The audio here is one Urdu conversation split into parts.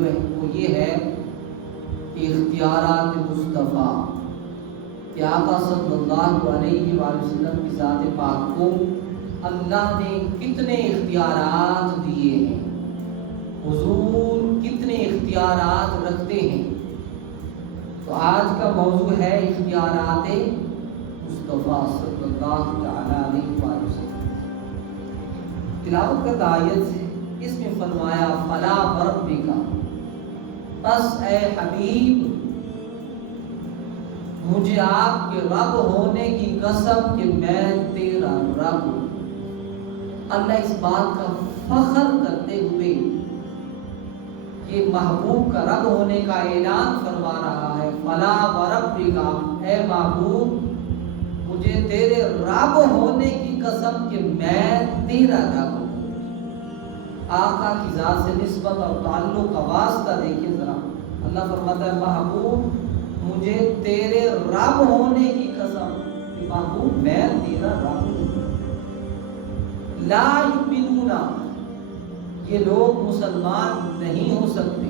موضوع ہے وہ یہ ہے کہ اختیارات مصطفیٰ، کہ آقا صلی اللہ علیہ وآلہ وسلم کی ذات پاک کو اللہ نے کتنے اختیارات دیے ہیں، حضور کتنے اختیارات رکھتے ہیں۔ تو آج کا موضوع ہے اختیارات مصطفیٰ صلی اللہ علیہ وآلہ وسلم۔ تلاوت کرتا آیت سے اس میں فرمایا فلا وربک، بس اے حبیب مجھے آپ کے رب ہونے کی قسم کہ میں تیرا رب ہوں۔ اللہ اس بات کا فخر کرتے ہوئے کہ محبوب کا رب ہونے کا اعلان فرما رہا ہے، فلا وربک، اے محبوب مجھے تیرے رب ہونے کی قسم کہ میں تیرا رب ہوں۔ آقا کی ذات سے نسبت اور تعلق کا واسطہ دیکھیں ذرا، اللہ فرماتا ہے محبوب مجھے تیرے رب ہونے کی قسم کہ محبوب میں تیرا رب ہوں۔ لا یؤمنون، یہ لوگ مسلمان نہیں ہو سکتے،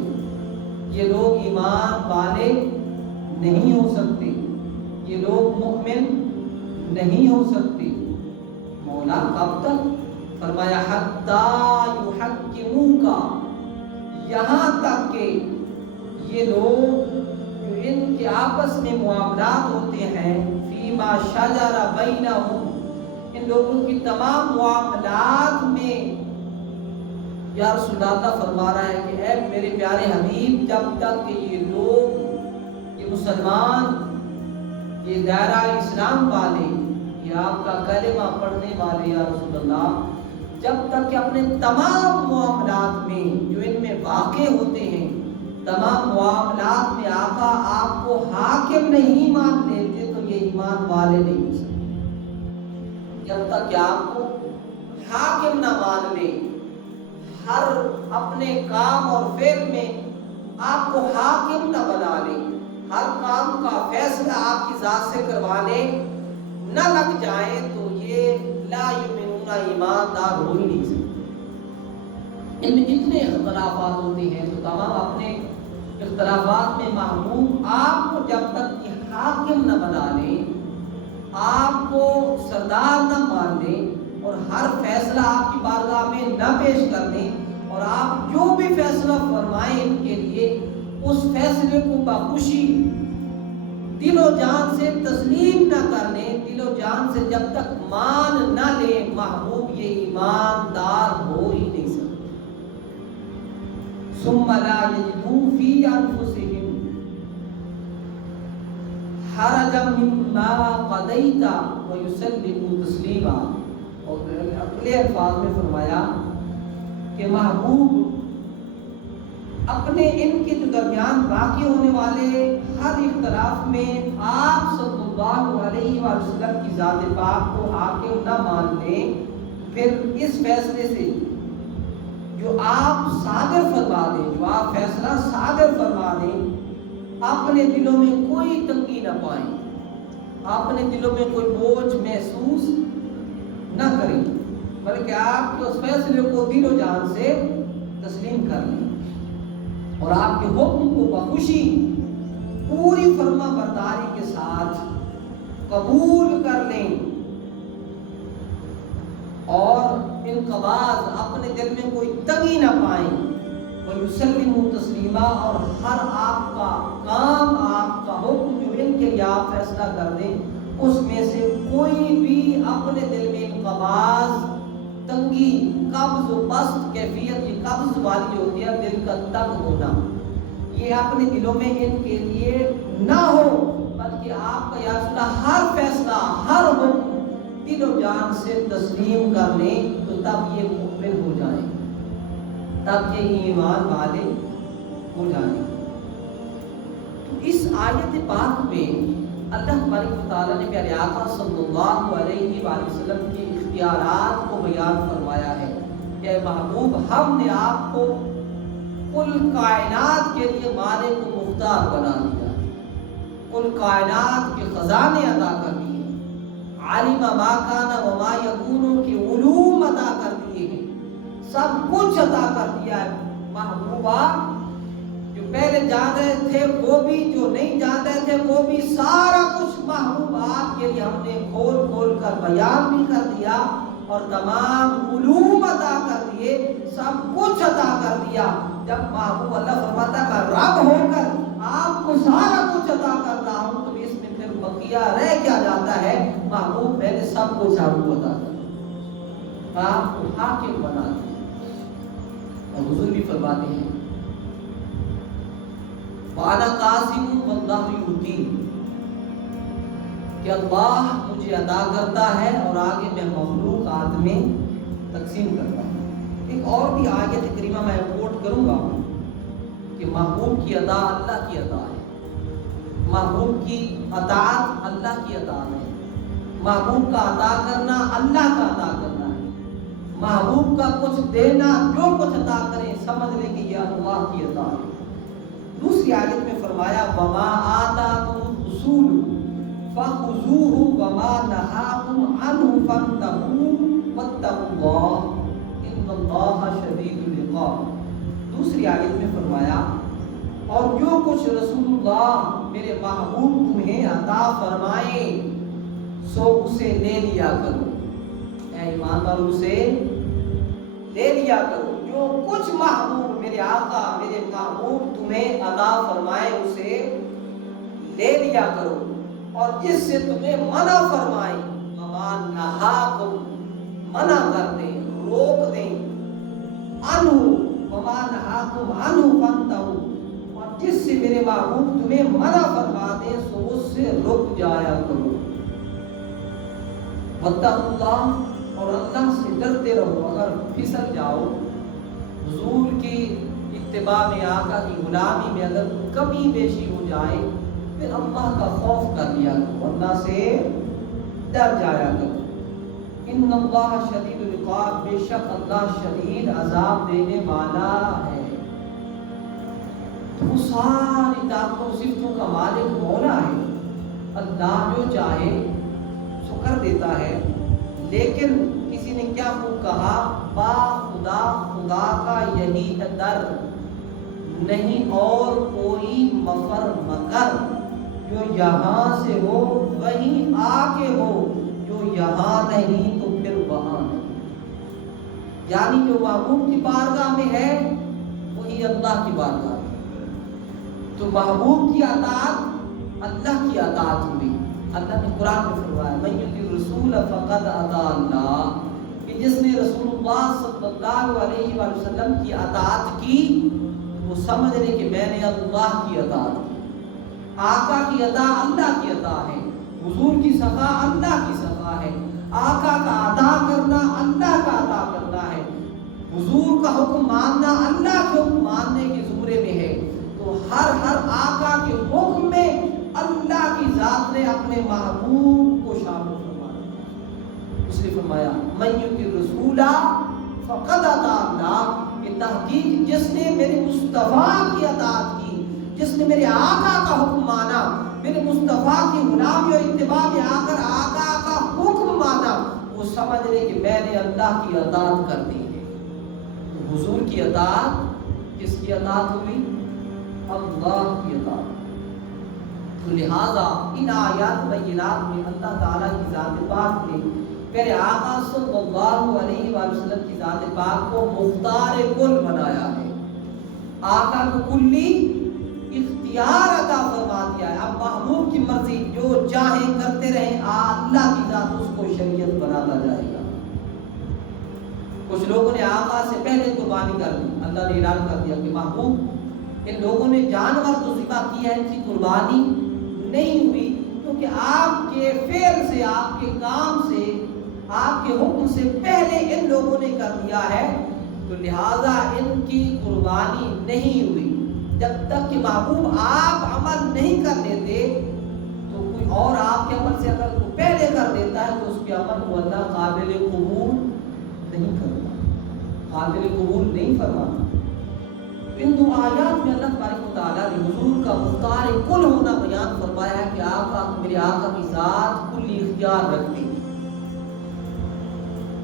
یہ لوگ ایمان والے نہیں ہو سکتے، یہ لوگ مؤمن نہیں ہو سکتے۔ مولا کب تک؟ فرمایا حتی یحکموک، یہاں تک کہ یہ لوگ جو ان کے آپس میں معاملات ہوتے ہیں، فیما شجر بینہم، ان لوگوں کی تمام معاملات میں، یا رسول اللہ فرما رہا ہے کہ اے میرے پیارے حبیب جب تک کہ یہ لوگ، یہ مسلمان، یہ دائرہ اسلام والے، یہ آپ کا کلمہ پڑھنے والے یا رسول اللہ، جب تک کہ اپنے تمام معاملات میں جو ان میں واقع ہوتے ہیں، تمام معاملات میں آقا آپ کو حاکم نہیں مان لیتے تو یہ ایمان والے نہیں ہو سکتے۔ جب تک کہ آپ کو حاکم نہ مان لے، ہر اپنے کام اور فعل میں آپ کو حاکم نہ بنا لے، ہر کام کا فیصلہ آپ کی ذات سے کروا لے، نہ لگ جائے تو یہ لا یؤمنون، ایماندار ہو ہی نہیں سکتے۔ ان میں جتنے اختلافات ہوتے ہیں تو تمام اپنے اختلافات میں محبوب آپ کو جب تک یہ حاکم نہ بنا لے، آپ کو سردار نہ مان لے اور ہر فیصلہ آپ کی بارگاہ میں نہ پیش کر دیں، اور آپ جو بھی فیصلہ فرمائیں ان کے لیے اس فیصلے کو بخوشی دل و جان سے تسلیم نہ کرنے، دل و جان سے جب تک مان نہ لے، محبوب یہ ایماندار ہو ہی نہیں سکتے۔ ثم لا یجدوا فی انفسہم حرجا مما قضیت ویسلموا تسلیما، اور اگلے الفاظ میں فرمایا کہ محبوب اپنے ان کے جو درمیان باقی ہونے والے ہر اختلاف میں آپ صلی اللہ علیہ وآلہ وسلم کی ذات پاک کو حاکم نہ مان لیں، پھر اس فیصلے سے جو آپ صادر فرما دیں، جو آپ فیصلہ صادر فرما دیں، اپنے دلوں میں کوئی تنگی نہ پائیں، اپنے دلوں میں کوئی بوجھ محسوس نہ کریں، بلکہ آپ کے اس فیصلے کو دل و جان سے تسلیم کر لیں اور آپ کے حکم کو بخوشی پوری فرما برداری کے ساتھ قبول کر لیں، اور انقباض اپنے دل میں کوئی تنگی نہ پائیں، وَيُسَلِّمُوا تَسْلِيمًا، اور ہر آپ کا کام، آپ کا حکم جو ان کے لیے آپ فیصلہ کر دیں، اس میں سے کوئی بھی اپنے دل میں انقباض، تنگی، قبض و بسط کیفیت، یہ قبض والی جو ہوتی ہے دل کا تنگ ہونا، یہ اپنے دلوں میں ان کے لیے نہ ہو، بلکہ آپ کا یا رسول اللہ ہر فیصلہ، ہر حکم دل و جان سے تسلیم کر لیں، تو تب یہ مؤمن ہو جائیں، تب یہ ایمان والے ہو جائیں۔ تو اس آیت پاک میں اللہ تبارک و تعالیٰ نے پیارے آقا صلی اللہ علیہ وآلہ وسلم کے اختیارات کو بیان فرمایا ہے کہ محبوب ہم نے آپ کو کل کائنات کے لیے مالک و مختار بنا دیا، کل کائنات کے خزانے عطا کر دیے، عالم ما کان و ما یکون کے علوم عطا کر دیے ہیں، سب کچھ عطا کر دیا ہے۔ محبوبہ پہلے جان رہے تھے وہ بھی، جو نہیں جان رہے تھے وہ بھی، سارا کچھ محبوب آپ کے لیے ہم نے کھول کھول کر بیان بھی کر دیا اور تمام علوم عطا کر دیے، سب کچھ عطا کر دیا۔ جب محبوب اللہ فرماتا ہے میں رب ہو کر آپ کو سارا کچھ عطا کر رہا ہوں، تو اس میں پھر بقیہ رہ کیا جاتا ہے؟ محبوب میں نے سب کچھ آپ کو عطا کر، آپ کو حاکم بنا دیا۔ اور حضور بھی فرماتے ہیں وَأَنَا قَاسِمٌ وَاللَّهُ يُؤْتِي، کہ اللہ مجھے عطا کرتا ہے اور آگے میں مخلوقات میں تقسیم کرتا ہوں۔ ایک اور بھی آیت کریمہ میں کوٹ کروں گا کہ محبوب کی عطا اللہ کی عطا ہے، محبوب کی اطاعت اللہ کی اطاعت ہے، محبوب کا عطا کرنا اللہ کا عطا کرنا ہے، محبوب کا کچھ دینا، جو کچھ عطا کریں سمجھ لیں کہ یہ اللہ کی عطا ہے۔ دوسری آیت میں فرمایا وَمَا آتَاكُمُ الرَّسُولُ فَخُذُوهُ وَمَا نَهَاكُمْ عَنْهُ فَانْتَهُوا وَاتَّقُوا اللَّهَ إِنَّ اللَّهَ شَدِيدُ الْعِقَابِ۔ دوسری آیت میں فرمایا اور جو کچھ رسول اللہ میرے محبوب تمہیں عطا فرمائے سو اسے لے لیا کرو، اے ایمان والو اسے لے لیا کرو۔ جو کچھ محبوب میرے آقا میرے محبوب تمہیں عطا فرمائے اسے لے لیا کرو، اور جس سے تمہیں منع فرمائے وَمَا نَهَاكُمْ منع کر دیں، روک دیں، عنہ وَمَا نَهَاكُمْ عَنْهُ فَانْتَهُوا، اور جس سے میرے محبوب تمہیں منع فرما دیں سو اس سے رک جایا کرو۔ وَاتَّقُوا اللَّهَ، اور اللہ سے ڈرتے رہو۔ اگر پھسل جاؤ حضور کی اتباع میں، آقا کی غلامی میں اگر کمی بیشی ہو جائے پھر اللہ کا خوف کر لیا کرو، اللہ سے ڈر جایا کرو۔ ان اللہ شدید العقاب، بے شک اللہ شدید عذاب دینے والا ہے۔ تو ساری طاقتوں صفتوں کا مالک مولا ہے، اللہ جو چاہے سو کر دیتا ہے۔ لیکن کسی نے کیا خوب کہا، با خدا خدا کا یہی ہے در، نہیں اور کوئی مفر مکر، جو یہاں سے ہو وہیں آ کے ہو، جو یہاں نہیں تو پھر وہاں نہیں۔ یعنی جو محبوب کی بارگاہ میں ہے وہی اللہ کی بارگاہ میں۔ تو محبوب کی اطاعت اللہ کی اطاعت ہوئی۔ اللہ نے قرآن میں فرمایا مَن یُطِعِ الرَّسُولَ فَقَدْ أَطَاعَ اللَّهَ، کہ جس نے رسول اللہ صلی اللہ علیہ وآلہ وسلم کی اطاعت کی وہ سمجھ لے کہ میں نے اللہ کی اطاعت کی۔ آقا کی عطا اللہ کی عطا ہے، حضور کی صفا اللہ کی صفا ہے، آقا کا عطا کرنا اللہ کا عطا کرنا ہے، حضور کا حکم ماننا اللہ کے حکم ماننے کے زمرے میں ہے۔ تو ہر آقا کے حکم میں اللہ کی ذات نے اپنے محبوب کو شامل فرمایا۔ اس نے فرمایا مَن یُطِعِ الرَّسُولَ فَقَدْ أَطَاعَ اللَّهَ، کہ تحقیق جس نے میرے مصطفیٰ کی اطاعت کی، جس نے میرے آقا کا حکم مانا، میرے مصطفیٰ کی غلامی اور اتباع میں آ کر آقا کا حکم مانا، وہ سمجھ لے کہ میں نے اللہ کی اطاعت کر دی ہے۔ تو حضور کی اطاعت کس کی اطاعت ہوئی؟ اللہ کی اطاعت۔ تو لہٰذا ان آیات بینات میں اللہ تعالیٰ کی ذات پاک نے میرے آقا صلی اللہ علیہ وآلہ وسلم کی ذات پاک کو مختار کل بنایا ہے، آقا کو کلی اختیار عطا فرما دیا ہے۔ اب محبوب کی مرضی جو چاہیں کرتے رہیں، اللہ کی ذات اس کو شریعت بناتا جائے گا۔ کچھ لوگوں نے آقا سے پہلے قربانی کر دی، اللہ نے اعلان کر دیا کہ محبوب ان لوگوں نے جانور تو ذبح کیا ہے، ان کی قربانی نہیں ہوئی، کیونکہ آپ کے فعل سے، آپ کے کام سے، آپ کے حکم سے پہلے ان لوگوں نے کر دیا ہے، تو لہٰذا ان کی قربانی نہیں ہوئی۔ جب تک کہ محبوب آپ عمل نہیں کر لیتے تو کوئی اور آپ کے عمل سے اگر وہ پہلے کر دیتا ہے تو اس کے عمل کو اللہ قابل قبول نہیں کرتا، قابل قبول نہیں فرماتا۔ ان دو آیات میں اللہ تبارک و تعالیٰ نے حضور کا مختار کل ہونا بیان فرمایا ہے کہ آقا میرے آقا کی ذات کلی اختیار رکھتی ہے۔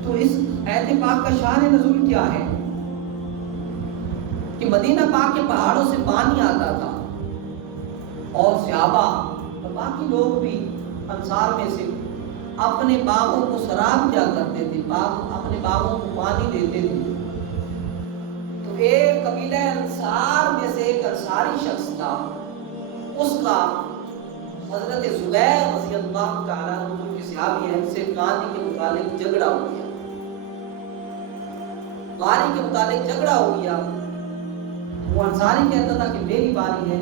تو اس آیت پاک کا شان نزول کیا ہے؟ کہ مدینہ پاک کے پہاڑوں سے پانی آتا تھا اور صحابہ اور باقی لوگ بھی انصار میں سے اپنے باغوں کو سراب کیا کرتے تھے، اپنے باغوں کو پانی دیتے تھے۔ تو ایک قبیلہ انصار میں سے ایک انصاری شخص تھا، اس کا حضرت زبیر رضی اللہ تعالیٰ عنہ کے صحابی ہیں سے پانی کے متعلق جھگڑا ہو گیا، پانی کے متعلق جھگڑا ہو گیا۔ وہ انصاری کہتا تھا کہ میری باری ہے،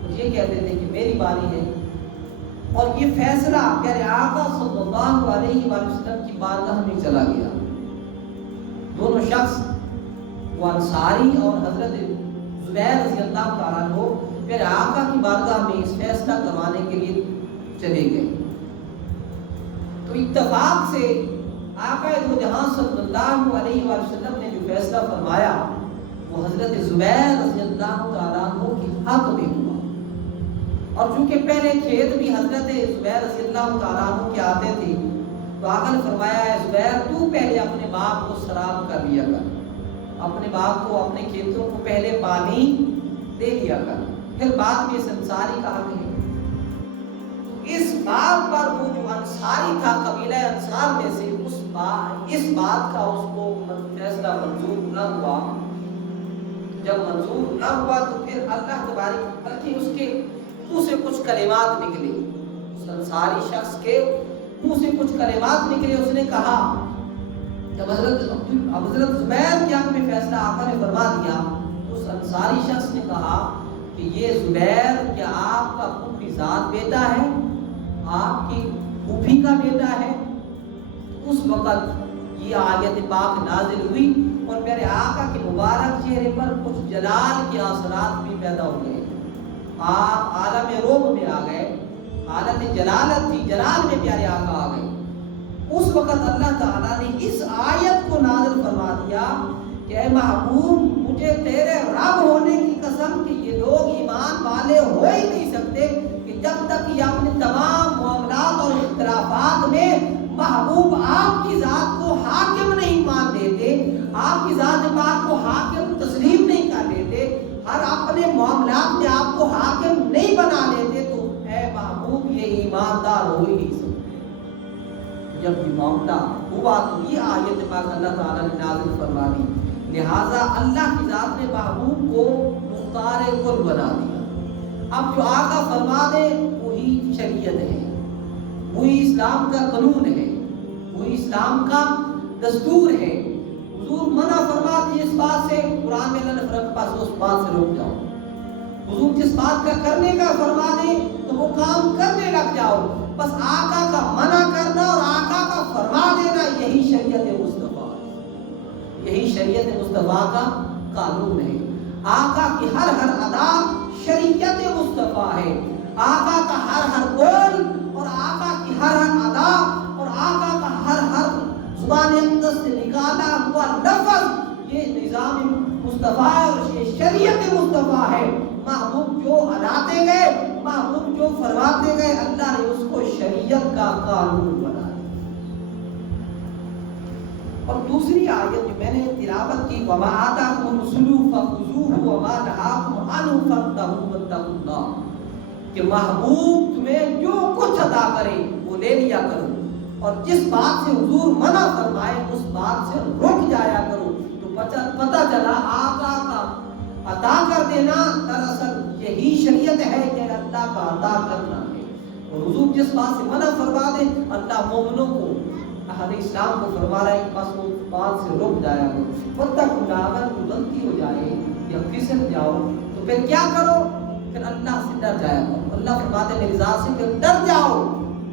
اور یہ کہتے تھے کہ میری باری ہے، اور یہ فیصلہ پیارے آقا صلی اللہ علیہ وسلم کی بارگاہ میں چلا گیا۔ دونوں شخص، وہ انصاری اور حضرت زبیر رضی اللہ تعالیٰ عنہ، پیارے آقا کی بارگاہ میں اس فیصلہ کروانے کے لیے چلے گئے۔ تو اتفاق سے آقا دو جہاں صلی اللہ علیہ وسلم نے جو فیصلہ فرمایا وہ حضرت زبیر رضی اللہ تعالیٰ عنہ کے حق میں ہوا۔ اور چونکہ پہلے کھیت بھی حضرت زبیر رضی اللہ تعالیٰ عنہ کے آتے تھے، تو آقا نے فرمایا ہے زبیر تو پہلے اپنے باغ کو سراب کر لیا کر، اپنے باغ کو، اپنے کھیتوں کو پہلے پانی دے لیا کر، پھر بعد میں اس انصاری کا حق ہے۔ اس بات پر وہ جو انصاری تھا قبیلہ انصار میں سے، اس بات کا اس کو فیصلہ منظور نہ ہوا۔ جب منظور نہ ہوا تو پھر اللہ تبارک، بلکہ اس کے منہ سے کچھ کلمات نکلے، اس انصاری شخص کے منہ سے کچھ کلمات نکلے۔ اس نے کہا، جب حضرت زبیر کے حق میں فیصلہ آقا نے فرما دیا، اس انصاری شخص نے کہا کہ یہ زبیر کیا آپ کا پھوپھی ذات بیٹا ہے، آپ کی پھوپھی کا بیٹا ہے؟ اس وقت یہ آیت پاک نازل ہوئی اور میرے آقا کے مبارک چہرے پر کچھ جلال کے اثرات بھی پیدا ہو گئے۔ آپ عالم روم میں آ گئے، حالت جلالت تھی، جلال میں پیارے آقا آ گئے۔ اس وقت اللہ تعالیٰ نے اس آیت کو نازل فرما دیا کہ اے محبوب، مجھے تیرے رب ہونے کی قسم کہ یہ لوگ ایمان والے ہو ہی نہیں سکتے کہ جب تک یہ اپنے تمام معاملات اور اختلافات میں محبوب آپ کی ذات کو حاکم نہیں مان لیتے، آپ کی ذات پاک کو حاکم تسلیم نہیں کر لیتے، ہر اپنے معاملات میں آپ کو حاکم نہیں بنا لیتے، تو اے محبوب یہ ایماندار ہو ہی نہیں سکتے۔ جب یہ معاملہ ہوا تو یہ آیت پاک اللہ تعالیٰ نے نازل فرما دی، لہٰذا اللہ کی ذات نے محبوب کو مختار کل بنا دیا۔ اب جو آقا فرما دے وہی شریعت ہے، وہی اسلام کا قانون ہے، وہی اسلام کا دستور ہے۔ حضور منع فرما دی اس بات سے، قرآن میں اللہ نے فرق پاس اس بات سے روک جاؤ۔ حضور جس بات کا کرنے کا فرما دے تو وہ کام کرنے لگ جاؤ۔ بس آقا کا منع کرنا اور آقا کا فرما دینا یہی شریعت مصطفیٰ ہے، یہی شریعت مصطفیٰ کا قانون ہے۔ آقا کی ہر ادا شریعت مصطفیٰ ہے، آقا کا ہر قول اور آقا کی ہر ادا اور آقا کا ہر زبان اقدس سے نکالا ہوا لفظ یہ نظام مصطفیٰ اور یہ شریعت مصطفیٰ ہے۔ محبوب جو علاتے گئے، محبوب جو فرماتے گئے، اللہ نے اس کو شریعت کا قانون بنا دیا۔ اور دوسری آیت جو میں نے تلاوت کی، وَمَا آتَاكُمُ الرَّسُولُ فَخُذُوهُ وَمَا نَهَاكُمْ عَنْهُ فَانتَهُوا وَاتَّقُوا اللَّهَ، کہ محبوب تمہیں جو کچھ عطا کرے وہ لے لیا کرو، اور جس بات سے حضور منع فرمائے اس بات سے رک جایا کرو۔ تو پتہ چلا آقا کا عطا کر دینا دراصل یہی شریعت ہے کہ اللہ کا عطا کرنا ہے، اور حضور جس بات سے منع فرما دے اللہ مومنوں کو، اہل اسلام کو فرما رہا ہے بس وہ بات سے رک جایا کرو۔ اگر کوئی غلطی ہو جائے یا پھسل جاؤ تو پھر کیا کرو؟ پھر اللہ سے ڈر جایا کرو۔ اللہ فرماتے میری ذات سے پھر ڈر جاؤ،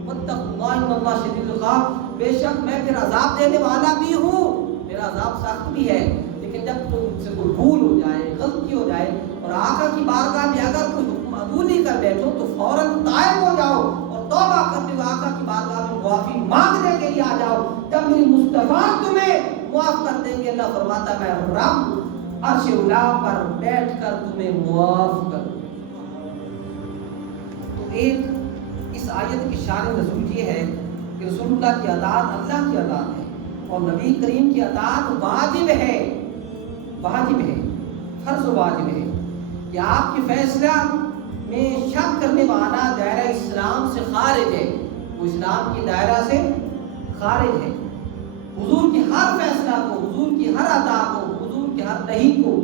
واتقوا ان اللہ شدید العقاب، بے شک میں پھر عذاب دینے والا بھی ہوں، میرا عذاب سخت بھی ہے۔ لیکن جب تم سے کوئی بھول ہو جائے، غلطی ہو جائے، اور آقا کی بارگاہ میں اگر کوئی حکم عدولی کر بیٹھو تو فوراً تائب ہو جاؤ اور توبہ کرتے ہوئے آقا کی بارگاہ میں معافی مانگنے کے لیے آ جاؤ۔ جب میری مصطفیٰ تمہیں معاف کر دیں گے، اللہ فرماتا ہے میں رب عرش اولا پر بیٹھ کر تمہیں معاف کر۔ تو ایک اس آیت کی شان نزول یہ ہے کہ رسول اللہ کی اطاعت اللہ کی اطاعت ہے، اور نبی کریم کی اطاعت واجب ہے، واجب ہے۔ فرض و واجب ہے کہ آپ کے فیصلہ میں شک کرنے والا دائرہ اسلام سے خارج ہے، وہ اسلام کے دائرہ سے خارج ہے۔ حضور کے ہر فیصلہ کو، حضور کی ہر ادا کو، حضور کے ہر نہیں کو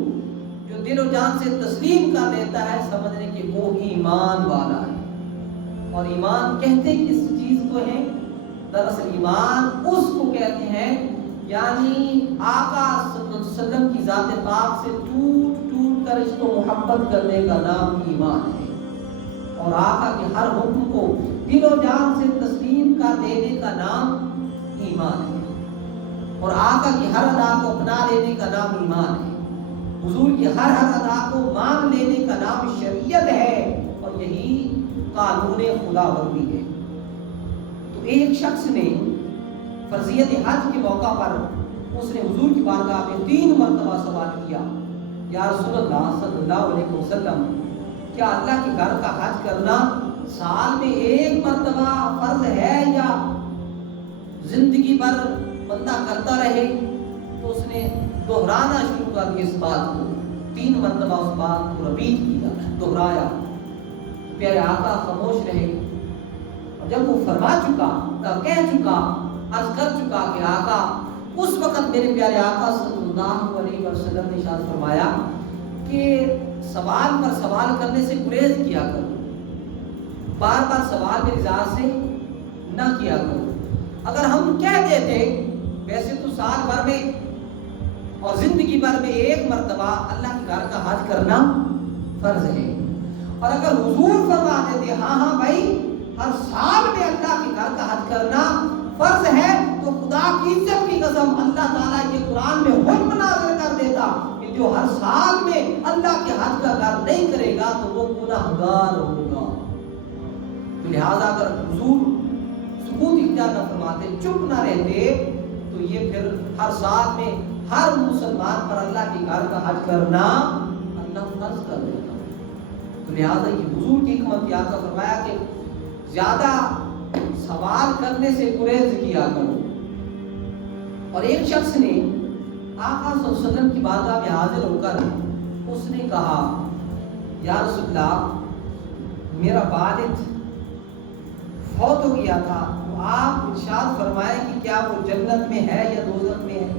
جو دل و جان سے تسلیم کر لیتا ہے، سمجھنے کہ وہ ایمان والا ہے۔ اور ایمان کہتے کس چیز کو ہے؟ دراصل ایمان اس کو کہتے ہیں یعنی آقا صلی اللہ علیہ وسلم کی ذات پاک سے ٹوٹ ٹوٹ کر اس کو محبت کرنے کا نام ایمان ہے، اور آقا کے ہر حکم کو دل و جان سے تسلیم کر دینے کا نام ایمان ہے، اور آقا کی ہر ادا کو اپنا لینے کا نام ایمان ہے، حضور کی ہر ادا کو مان لینے کا نام شریعت ہے، اور یہی قانون خدا بندی ہے۔ تو ایک شخص نے فرضیت حج کے موقع پر اس نے حضور کی بارگاہ میں 3 مرتبہ سوال کیا، یا رسول اللہ صلی اللہ علیہ وسلم، کیا اللہ کے گھر کا حج کرنا سال میں 1 مرتبہ فرض ہے یا زندگی بھر بندہ کرتا رہے؟ تو اس نے دہرانا شروع کر دیا اس بات کو، 3 مرتبہ اس بات کو رپیٹ کیا، دہرایا۔ پیارے آقا خاموش رہے، اور جب وہ فرما چکا، کہہ چکا، عرض کر چکا کہ آقا، اس وقت میرے پیارے آقا صلی اللہ علیہ وسلم نے ارشاد فرمایا کہ سوال پر سوال کرنے سے گریز کیا کرو، بار بار سوال میری ذات سے نہ کیا کرو۔ اگر ہم کہہ دیتے ویسے تو سال بھر میں اور زندگی بھر میں 1 مرتبہ اللہ کے گھر کا حج کرنا فرض ہے، اور اگر حضور فرما دیتے ہاں بھائی ہر سال میں اللہ کے گھر کا حج کرنا فرض ہے، تو خدا کی عزت کی قسم اللہ تعالیٰ یہ قرآن میں حکم نازل کر دیتا کہ جو ہر سال میں اللہ کے حج کا گھر نہیں کرے گا تو وہ گناہگار ہوگا۔ تو لہذا اگر حضور سکوت اختیار نہ فرماتے، چپ نہ رہتے، تو یہ پھر ہر سال میں ہر مسلمان پر اللہ کے گھر کا حج کرنا اللہ فرض کر دیتا۔ تو لہذا یہ حضور کی حکمت کیا تھا، فرمایا کہ زیادہ سوال کرنے سے گریز کیا کرو۔ اور ایک شخص نے آقا صلی اللہ علیہ وسلم کی بارگاہ میں حاضر ہو کر اس نے کہا، یا رسول اللہ، میرا والد فوت ہو گیا تھا، تو آپ ارشاد فرمائیں کہ کیا وہ جنت میں ہے یا دوزخ میں ہے؟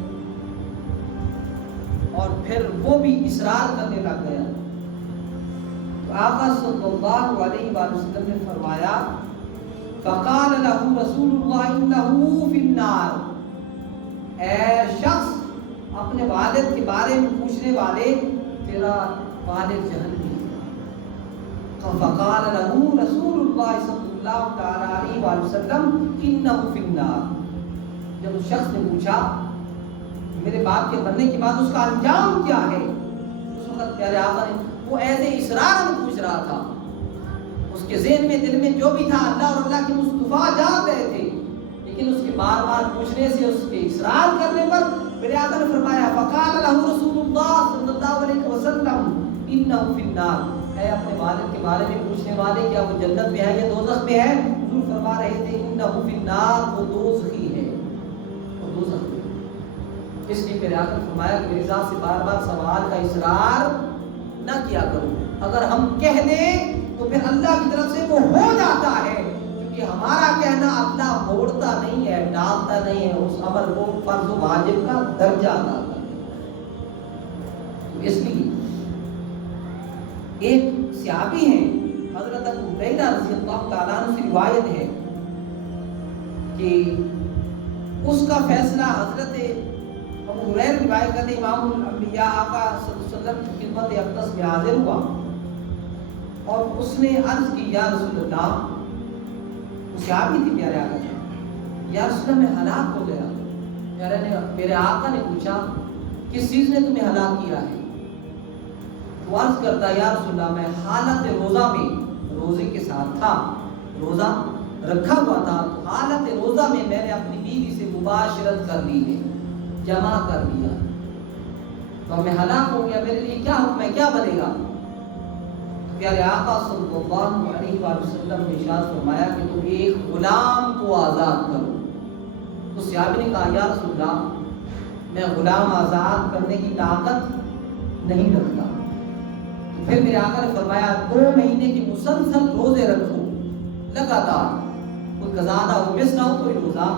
اور پھر وہ بھی اصرار کرنے لگ گیا۔ تو آقا صلی اللہ علیہ وسلم نے فرمایا، فقال له رسول اللہ انه فی النار، اے شخص اپنے والد کے بارے میں پوچھنے والے، تیرا والد جہنمی ہے۔ فقال له رسول اللہ صلی اللہ تعالی علیہ وسلم انه فی النار، جب اس شخص نے پوچھا میرے باپ کے مرنے کے بعد اس کا انجام کیا ہے، اس وقت پیارے آقا نے وہ ایسے اصرار پوچھ رہا تھا، اس کے ذہن میں دل میں جو بھی تھا اللہ اور اللہ کے مصطفیٰ جان رہے تھے، لیکن اس کے بار بار پوچھنے سے، اس کے اصرار کرنے پر میرے آقا نے فرمایا، فقال له رسول اللہ صلی اللہ علیہ وسلم انه فی النار، اے اپنے والد کے بارے میں پوچھنے والے، کیا وہ جنت میں ہے یا دوزخ میں ہے؟ حضور فرما رہے تھے انه فی النار، وہ دوزخی ہے، وہ دوزخ میں۔ اس لیے میرے آقا نے فرمایا کہ میری ذات سے بار بار سوال کا اصرار نہ کیا کرو، اگر ہم کہہ دیں تو پھر اللہ کی طرف سے وہ ہو جاتا ہے، کیونکہ ہمارا کہنا اللہ موڑتا نہیں ہے، ڈالتا نہیں ہے، اس امر کو فرض و واجب کا درجہ عطا کرتا ہے۔ اس لیے ایک صحابی ہیں حضرت ابو ہریرہ رضی اللہ تعالیٰ عنہ سے روایت ہے کہ اس کا فیصلہ حضرت ابو ہریرہ روایت کرتے امام الانبیاء آقا صلی اللہ علیہ وسلم کی خدمت اقدس میں حاضر ہوا، اور اس نے عرض کی، یا رسول اللہ، وہ صحابی تھی پیارے آقا کی، یا رسول اللہ میں ہلاک ہو گیا۔ میرے آقا نے پوچھا کس چیز نے تمہیں ہلاک کیا ہے؟ وہ عرض کرتا، یا رسول اللہ میں حالت روزہ میں، روزے کے ساتھ تھا، روزہ رکھا ہوا تھا، تو حالت روزہ میں میں نے اپنی بیوی سے مباشرت کر لی ہے، جمع کر لیا، تو میں ہلاک ہو گیا، میرے لیے کیا حکم ہے، کیا بنے گا؟ پیارے آقا صلی اللہ علیہ وسلم نے ارشاد فرمایا کہ تم ایک غلام کو آزاد کرو۔ تو صحابی نے کہا، یا رسول اللہ میں غلام آزاد کرنے کی طاقت نہیں رکھتا۔ پھر میرے آقا نے فرمایا 2 مہینے کے مسلسل روزے رکھو لگاتار، کوئی قضا ادا ہو، مس نہ ہو کوئی روزہ،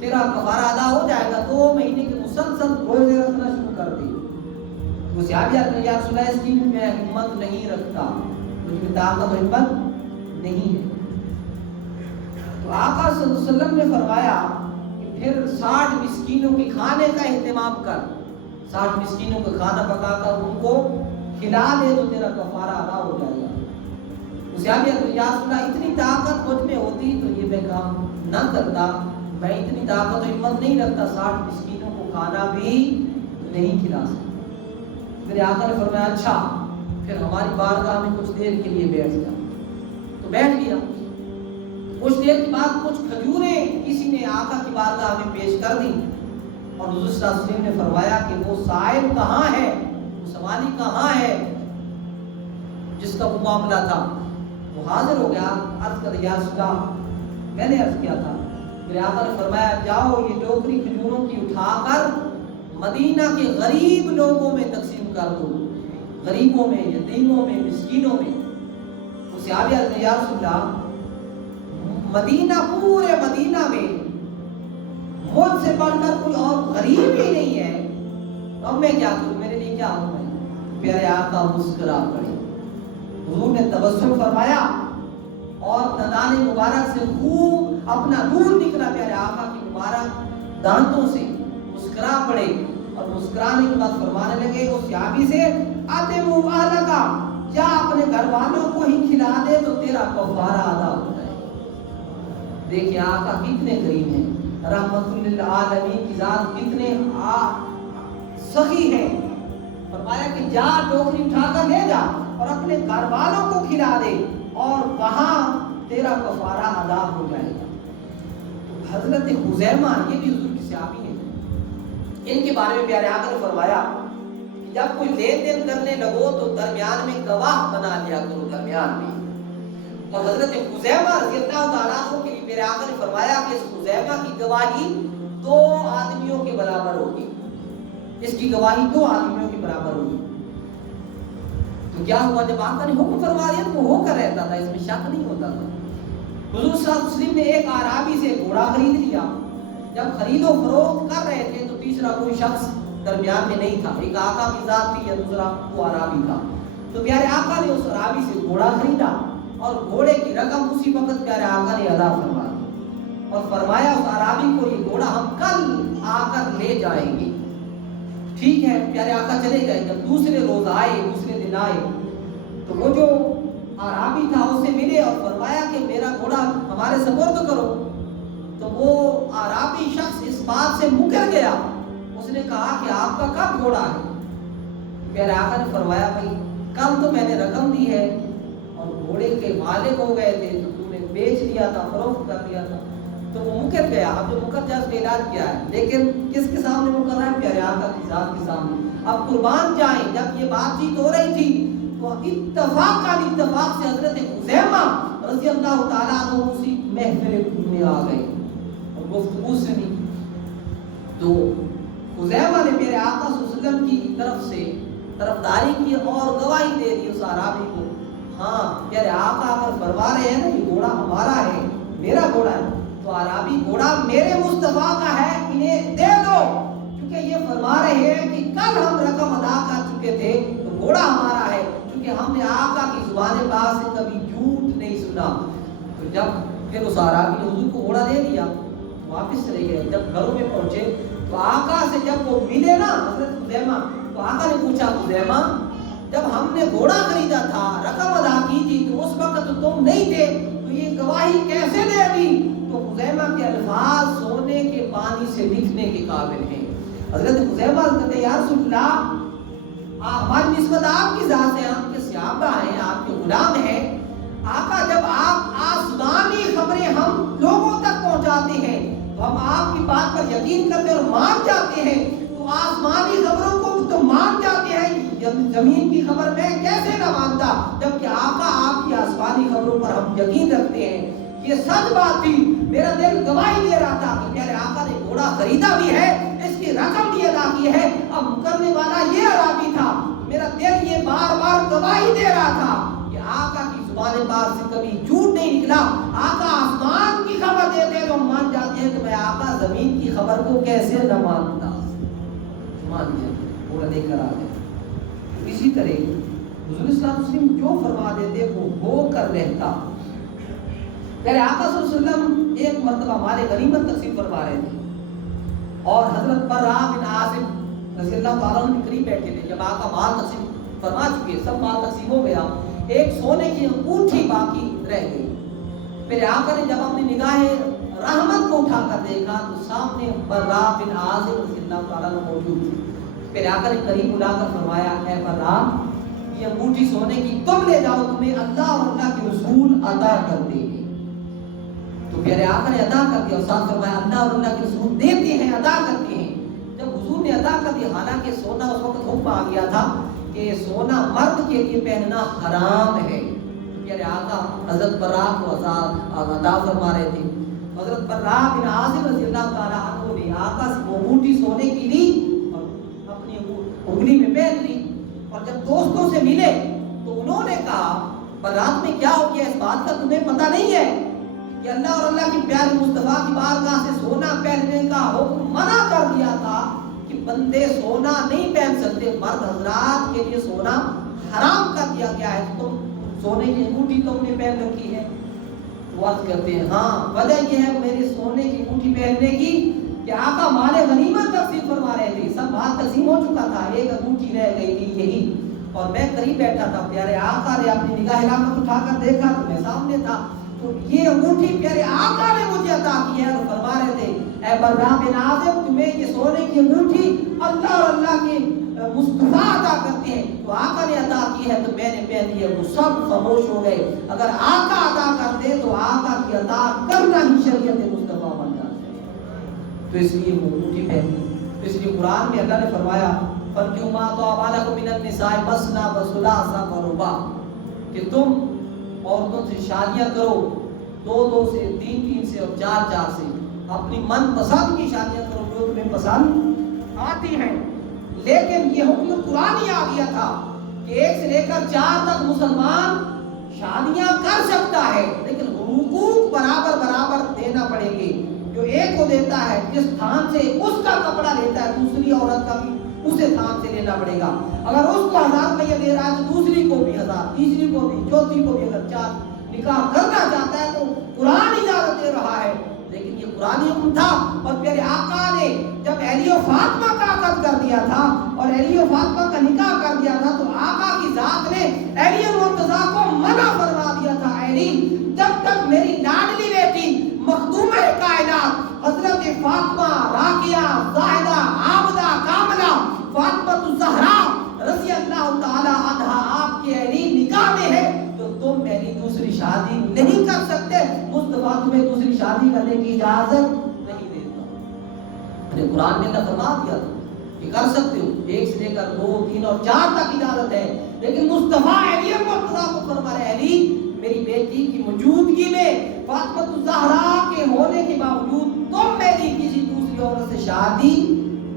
تیرا کفارہ ادا ہو جائے گا۔ 2 مہینے کے مسلسل روزے رکھنا شروع کر دی۔ وہ صحابی آدمی یا رسول اللہ اس کی میں ہمت نہیں رکھتا، مجھ میں طاقت و ہمت نہیں ہے۔ تو آقا صلی اللہ علیہ وسلم نے فرمایا کہ پھر 60 مسکینوں کے کھانے کا اہتمام کر، 60 مسکینوں کا کھانا پکا کر ان کو کھلا دے تو تیرا کفارہ ادا ہو جائے گا۔ اس یا رسول اللہ اتنی طاقت مجھ میں ہوتی تو یہ میں کام نہ کرتا، میں اتنی طاقت و ہمت نہیں رکھتا 60 مسکینوں کو کھانا بھی نہیں کھلا سکتا۔ میرے آقا نے فرمایا اچھا پھر ہماری بارگاہ میں کچھ دیر کے لیے بیٹھ جا۔ تو بیٹھ گیا۔ کچھ دیر کے بعد کچھ کھجوریں کسی نے آقا کی بارگاہ میں پیش کر دی، اور حضور صلی اللہ علیہ وسلم نے فرمایا کہ وہ سائل کہاں ہے، وہ سوالی کہاں ہے جس کا وہ معاملہ تھا؟ وہ حاضر ہو گیا، عرض کر یا رسول اللہ میں نے عرض کیا تھا۔ میرے آقا نے فرمایا جاؤ یہ ٹوکری کھجوروں کی اٹھا کر مدینہ کے غریب لوگوں میں تقسیم کر دو، غریبوں میں، یتیموں میں، مسکینوں میں۔ اس صحابی عرض یا رسول اللہ مدینہ، پورے مدینہ میں مجھ سے بڑھ کر کوئی اور غریب ہی نہیں ہے، اب میں کیا کروں، میرے لیے کیا ہوں میں؟ پیارے آقا مسکرا پڑے، حضور نے تبسم فرمایا اور دندان مبارک سے خوب اپنا نور نکلا پیارے آقا کی مبارک دانتوں سے، مسکرا پڑے اور مسکرانے کے بعد فرمانے لگے اس صحابی سے اتموا اہلک، یا اپنے گھر والوں کو ہی کھلا دے تو تیرا کفارہ ادا ہو جائے۔ دیکھیں آقا کتنے کریم ہیں، رحمت للعالمین کی ذات کتنے سخی ہیں۔ فرمایا کہ جا ٹوکری اٹھا کر لے جا اور اپنے گھر والوں کو کھلا دے اور وہاں تیرا کفارہ ادا ہو جائے گا۔ حضرت خزیمہ یہ بھی حضور کی صحابی ہیں، ان کے بارے میں پیارے آقا نے فرمایا کہ جب کوئی لین دین کرنے لگو تو درمیان میں گواہ بنا لیا کرو درمیان میں۔ اور حضرت خزیمہ رضی اللہ تعالیٰ عنہ کے لیے میرے آقا نے فرمایا کہ اس خزیمہ کی گواہی 2 آدمیوں کے برابر ہوگی، اس کی گواہی 2 آدمیوں کے برابر ہوگی۔ تو کیا ہوا جب آقا نے حکم فرما دیا تو وہ ہو کر رہتا تھا، اس میں شک نہیں ہوتا تھا۔ حضور صلی اللہ علیہ وسلم نے ایک اعرابی سے گھوڑا خرید لیا، جب خرید و فروخت کر رہے تھے تو تیسرا کوئی شخص درمیان میں نہیں تھا، ایک آقا کی ذات تھی یا دوسرا وہ اعرابی تھا۔ تو پیارے آقا نے اس اعرابی سے گھوڑا خریدا اور گھوڑے کی رقم اسی وقت پیارے آقا نے ادا فرما دی اور فرمایا اس اعرابی کو یہ گھوڑا ہم کل آ کر لے جائیں گے۔ ٹھیک ہے، پیارے آقا چلے گئے۔ جب دوسرے روز آئے، دوسرے دن آئے تو وہ جو اعرابی تھا اسے ملے اور فرمایا کہ میرا گھوڑا ہمارے سپرد کرو۔ تو وہ اعرابی شخص اس بات سے مکر گیا، اس نے کہا کہ آپ کا کب گھوڑا ہے؟ پیارے آقا نے فرمایا بھائی کل تو میں نے رقم دی ہے اور گھوڑے کے مالک ہو گئے تھے تو تم نے بیچ لیا تھا، فروخت کر دیا تھا۔ تو وہ مکر گیا۔ اب جو مکر جائے اس کا علاج کیا ہے؟ لیکن کس کے سامنے مکر رہا ہے؟ پیارے آقا کی ذات کے سامنے۔ اب قربان جائیں، جب یہ بات چیت ہو رہی تھی تو اتفاق سے حضرت خزیمہ رضی اللہ تعالیٰ عنہ اسی محفل میں آ گئے اور گفتگو سنی۔ تو خزیمہ نے میرے آقا صلی اللہ علیہ وسلم کی طرف سے طرفداری کی اور گواہی دے دی اس اعرابی کو، ہاں پیارے آقا اگر فرما رہے ہیں نا یہ گھوڑا ہمارا ہے، میرا گھوڑا ہے، تو اعرابی گھوڑا میرے مصطفیٰ کا ہے، انہیں دے دو، کیونکہ یہ فرما رہے ہیں کہ کل ہم رقم ادا کر چکے تھے تو گھوڑا ہمارا ہے، کیونکہ ہم نے آقا کی زبان پاک سے کبھی جھوٹ نہیں سنا۔ تو جب پھر اس اعرابی نے حضور کو گھوڑا دے دیا، واپس چلے گئے۔ جب گھروں میں پہنچے تو آقا سے جب وہ ملے نا حضرت خزیمہ، تو آقا نے پوچھا خزیمہ جب ہم نے گھوڑا خریدا تھا، رقم ادا کی تھی تو اس وقت تم نہیں تھے، تو یہ گواہی کیسے دے دی؟ تو خزیمہ کے الفاظ سونے کے پانی سے لکھنے کے قابل ہیں۔ حضرت خزیمہ کہتے ہیں یا رسول اللہ ہماری نسبت آپ کی ذات ہے، آپ کے صحابہ ہیں، آپ کے غلام ہیں، آقا جب آپ آسمانی خبریں ہم لوگوں تک پہنچاتے ہیں تو ہم آپ کی بات پر یقین کرتے اور مان جاتے ہیں، تو آسمانی خبروں کو تو مان جاتے ہیں، زمین کی خبر میں کیسے نہ مانتا، جبکہ آقا آپ کی آسمانی خبروں پر ہم یقین رکھتے ہیں۔ یہ سچ بات تھی، میرا دل گواہی دے رہا تھا کہ پیارے آقا نے گھوڑا خریدا بھی ہے، اس کی رقم بھی ادا کی ہے۔ اب کرنے والا یہ اعرابی تھا، میرا دل یہ بار بار گواہی دے رہا تھا کہ آقا کی زبان پاک سے کبھی جھوٹ نہیں نکلا. آقا آسمان کی خبر دیتے تو مان جاتے ہیں تو میں آقا زمین کی خبر کو کیسے نہ مانتا. مان گیا, پورا دے کر آ گیا. اسی طرح حضور صلی اللہ علیہ وسلم جو فرما دیتے وہ ہو کر رہتا. پہلے آقا صلی اللہ علیہ وسلم ایک مرتبہ ہمارے غنیمت تقسیم فرما رہے تھے اور حضرت برا بن عازب رضی اللہ تعالیٰ عنہ کے قریب بیٹھے تھے. جب آقا مال تقسیم فرما چکے, سب مال تقسیم ہو گیا, ایک سونے کی انگوٹھی باقی رہ گئی. پھر آقا نے جب اپنی نگاہ رحمت کو اٹھا کر دیکھا تو سامنے برا بن عازب رضی اللہ تعالیٰ عنہ موجود تھے. پھر آقا نے قریب بلا کر فرمایا, اے برا یہ انگوٹھی سونے کی تم لے جاؤ, تمہیں اللہ اور اللہ کے رسول عطا کر دیں گے. تو پیارے آقا نے ادا کر دیا اور ساتھ فرمایا اللہ اور اللہ کے رسول دیتے ہیں, ادا کرتے ہیں. جب حضور نے ادا کر دیا, حالانکہ سونا اس وقت حکم آ گیا تھا کہ سونا مرد کے لیے پہننا حرام ہے. پیارے آقا حضرت برا کو ادا فرما رہے تھے. حضرت برا بن عازب رضی اللہ تعالیٰ عنہ نے آقا سے وہ انگوٹھی سونے کی لی اور اپنی انگلی میں پہن لی. اور جب دوستوں سے ملے تو انہوں نے کہا برات میں کیا ہو گیا, اس بات کا تمہیں پتہ نہیں ہے کہ اللہ اور اللہ کی پیارے مصطفیٰ کی بارگاہ سے سونا پہننے کا حکم منع کر دیا تھا کہ بندے سونا نہیں پہن سکتے, مرد حضرات کے لیے سونا حرام کر دیا گیا ہے. تم سونے کی انگوٹھی تم نے پہن رکھی ہے. وہ عرض کرتے ہیں ہاں وجہ یہ ہے میرے سونے کی انگوٹھی پہننے کی کہ آقا مال غنیمت تقسیم فرما رہے تھے, سب مال تقسیم ہو چکا تھا, ایک انگوٹھی رہ گئی تھی یہی, اور میں قریب بیٹھا تھا. پیارے آقا نے اپنی نگاہ رحمت اٹھا کر دیکھا تو میں سامنے تھا. تو یہ انگوٹھی پیارے آقا نے مجھے عطا کی ہے. اور فرما رہے تھے اے برا بن عازب تمہیں یہ سونے کی انگوٹھی اللہ اور اللہ کے مصطفیٰ عطا کرتے ہیں, تو آقا نے عطا کی ہے تو میں نے پہن لی ہے. وہ سب خاموش ہو گئے. اگر آقا عطا کر دے تو آقا کی عطا کرنا ہی شریعت مصطفیٰ بن جاتا ہے. تو اس لیے وہ انگوٹھی پہن لی. تو اس لیے قرآن میں اللہ نے فرمایا فَانْكِحُوا مَا طَابَ لَكُم مِّنَ النِّسَاءِ مَثْنَىٰ وَثُلَاثَ وَرُبَاعَ, کہ تم عورتوں سے شادیاں کرو, 2 سے, 3 سے اور 4 سے. اپنی من پسند کی شادیاں کرو جو تمہیں پسند آتی ہیں. لیکن یہ حکم قرآنی آ گیا تھا کہ 1 سے لے کر 4 تک مسلمان شادیاں کر سکتا ہے, لیکن حقوق برابر برابر دینا پڑیں گے. جو ایک کو دیتا ہے جس تھان سے اس کا کپڑا لیتا ہے دوسری عورت کا بھی اسے تھان سے لینا پڑے گا. اگر اس کو 1000 روپیہ دے رہا ہے تو دوسری کو بھی 1000, تیسری کو بھی, چوتھی کو بھی. اگر 4 نکاح کرنا چاہتا ہے تو قرآن اجازت دے رہا ہے, لیکن یہ قرآنی حکم تھا. اور پیارے آقا نے جب علی و فاطمہ کا عقد کر دیا تھا اور علی و فاطمہ کا نکاح کر دیا تھا تو آقا کی ذات نے علی مرتضیٰ کو منع فرما دیا تھا, علی جب تک میری لاڈلی بیٹی مخدومہ کائنات حضرت فاطمہ راقیہ زاہدہ عابدہ کاملہ فاطمہ الزہرا رضی اللہ تعالی عنہا آپ کے علی نکاح میں ہے تو تم میری دوسری شادی نہیں کر سکتے. مصطفیٰ تمہیں دوسری شادی کرنے کی اجازت نہیں دیتا. قرآن نے اللہ فرما دیا تھا کہ کر سکتے ہو, 1 سے لے کر 2, 3 اور 4 تک اجازت ہے. لیکن مصطفیٰ علی مرتضیٰ کو فرما رہے علی میری بیٹی کی موجودگی میں فاطمہ الزہرا کے ہونے کے باوجود تم میری کسی دوسری عورت سے شادی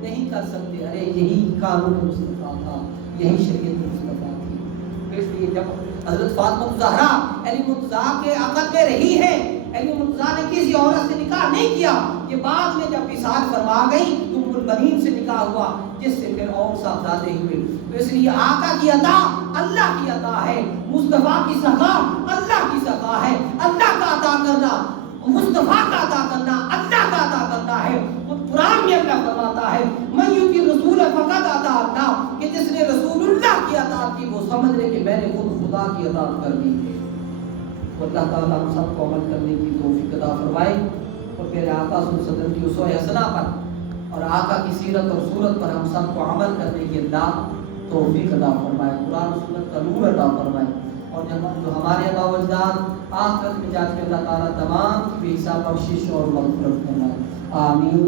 نہیں کر سکتے. ارے یہی قانون مصطفیٰ تھا, یہی شریعت مصطفیٰ تھی. اس لیے جب حضرت فاطمہ الزہرا علی مرتضیٰ کے عقد میں رہی ہے, علی مرتضیٰ نے کسی عورت سے نکاح نہیں کیا. یہ بعد میں جب وصال فرما گئی تو ام البنین سے نکاح ہوا جس سے پھر اور صاحبزادے ہوئے. تو اس لیے آقا کی عطا اللہ کی عطا ہے, مصطفیٰ کی سخا اللہ کی سخا ہے. اللہ کا عطا کرنا, مصطفیٰ کا عطا کرنا اللہ کا عطا کرنا ہے. قرآن میں اللہ فرماتا ہے من یطیع الرسول فقد اطاع اللہ, کہ جس نے رسول اللہ کی اطاعت کی وہ سمجھ لے کہ میں نے خود خدا کی اطاعت کر دی ہے. اللہ تعالیٰ ہم سب کو عمل کرنے کی توفیق عطا فرمائے اور پھر آقا صلی اللہ علیہ وسلم کی اسوہ حسنہ پر اور آقا کی سیرت اور صورت پر ہم سب کو عمل کرنے کی اللہ توفیق عطا فرمائے, قرآن و سنت کا نور عطا فرمائے. اور جو ہمارے آباء و اجداد آخرت میں جا کے اللہ تعالیٰ تمام کی بے حساب بخشش اور مغفرت فرمائے. آمین.